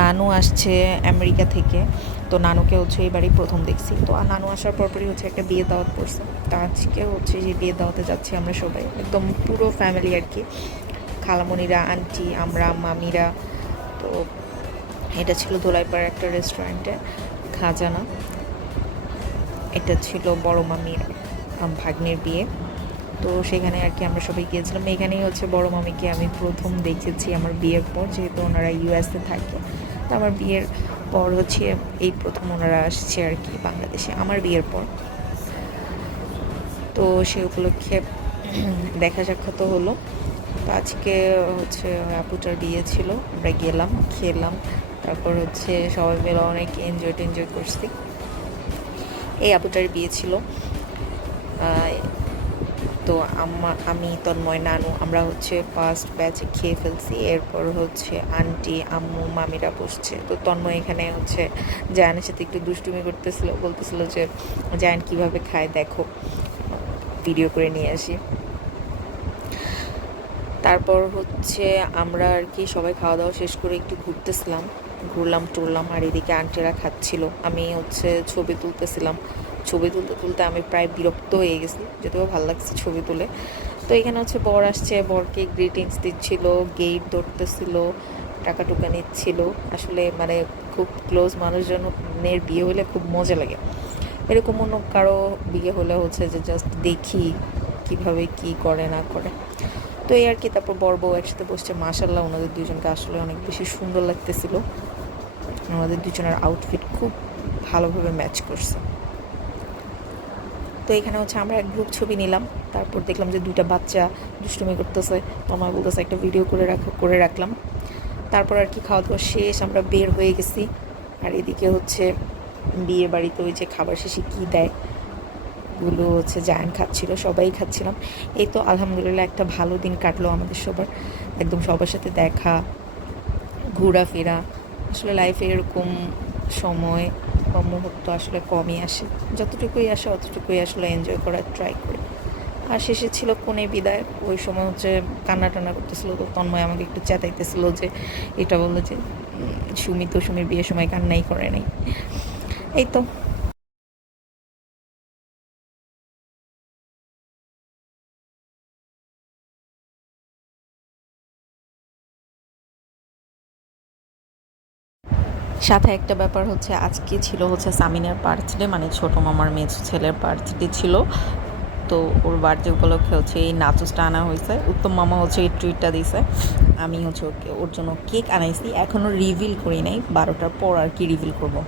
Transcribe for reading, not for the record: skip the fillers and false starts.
নানু আসছে আমেরিকা থেকে। তো নানুকে হচ্ছে এবারই প্রথম দেখছি। তো নানু আসার পরপরই হচ্ছে একটা বিয়ে দাওয়াত পড়ছে। তো আজকে হচ্ছে যে বিয়ে দাওয়াতে যাচ্ছি আমরা সবাই, একদম পুরো ফ্যামিলি আর কি, খালামণিরা, আন্টি, আমরা, মামিরা। তো এটা ছিল ধোলাইপাড়ার একটা রেস্টুরেন্টে, খাজানা। এটা ছিল বড় মামির ভাগ্নের বিয়ে। তো সেখানে আর কি আমরা সবাই গিয়েছিলাম। এখানেই হচ্ছে বড় মামিকে আমি প্রথম দেখেছি আমার বিয়ের পর, যেহেতু ওনারা ইউএসএ থাকে। তো আমার বিয়ের পর হচ্ছে এই প্রথম ওনারা আসছে আর কি বাংলাদেশে আমার বিয়ের পর। তো সে উপলক্ষে দেখা সাক্ষাৎ হলো। তো আজকে হচ্ছে আপুটার বিয়ে ছিল, আমরা গেলাম, খেলাম, তারপর হচ্ছে সবাই মিলে অনেক এনজয় করছি। এই আপুটার বিয়ে ছিল। তো আমি তন্ময়, নানু আমরা হচ্ছে ফার্স্ট ব্যাচে খেয়ে ফেলছি। এরপর হচ্ছে আন্টি, আম্মু, মামিরা বসছে। তো তন্ময় এখানে হচ্ছে জায়ানের সাথে একটু দুষ্টুমি করতেছিল, বলতেছিল যে জায়ান কীভাবে খায় দেখো, ভিডিও করে নিয়ে আসি। তারপর হচ্ছে আমরা আর কি সবাই খাওয়া দাওয়া শেষ করে একটু ঘুরলাম টুরলাম, আর এদিকে আন্টিরা খাচ্ছিল, আমি হচ্ছে ছবি তুলতেছিলাম। ছবি তুলতে আমি প্রায় বিরক্ত হয়ে গেছি, যদিও ভালো লাগছে ছবি তুলে। তো এখানে হচ্ছে বর আসছে, বরকে গ্রিটিংস দিচ্ছিল, গেট ধরতেছিল, টাকা টুকা নিচ্ছিল। আসলে মানে খুব ক্লোজ মানুষজনের বিয়ে হলে খুব মজা লাগে। এরকম অন্য কারো বিয়ে হলে হচ্ছে যে জাস্ট দেখি কিভাবে কি করে না করে। তো এই আর কি। তারপর বর বউ একসাথে বসছে, মাশাল্লাহ ওনাদের দুজনকে আসলে অনেক বেশি সুন্দর লাগতেছিল। আমাদের দুজনের আউটফিট খুব ভালোভাবে ম্যাচ করছে। তো এখানে হচ্ছে আমরা এক গ্রুপ ছবি নিলাম। তারপর দেখলাম যে দুইটা বাচ্চা দুষ্টুমি করতেছে, তোমার বলতেছে একটা ভিডিও করে রাখলাম। তারপর আর কি খাওয়া দাওয়া শেষ, আমরা বের হয়ে গেছি। আর এদিকে হচ্ছে বিয়ে বাড়িতে ওই যে খাবার শেষে কী দেয় গুলো হচ্ছে জায়ান খাচ্ছিল, সবাই খাচ্ছিলাম। এই তো আলহামদুলিল্লাহ একটা ভালো দিন কাটলো আমাদের সবার, একদম সবার সাথে দেখা, ঘোরাফেরা। আসলে লাইফে এরকম সময় বা মুহূর্ত আসলে কমই আসে, যতটুকুই আসে অতটুকুই আসলে এনজয় করার ট্রাই করি। আর শেষে ছিল কনে বিদায়, ওই সময় হচ্ছে কান্না টান্না করতেছিল। তো তন্ময় আমাকে একটু চেতাইতেছিল যে এটা বললো যে সুমির বিয়ের সময় কান্নাই করে নাই। এই তো। সাথে একটা ব্যাপার হচ্ছে, আজকে ছিল হচ্ছে সামিনের বার্থডে, মানে ছোটো মামার মেজো ছেলের বার্থডে ছিল। তো ওর বার্থডে উপলক্ষে হচ্ছে এই নাচসটা আনা হয়েছে, উত্তম মামা হচ্ছে এই ট্রিটটা দিয়েছে। আমি হচ্ছে ওর জন্য কেক আনাইছি, এখনও রিভিল করি নাই, 12টার পর আর কি রিভিল করবো।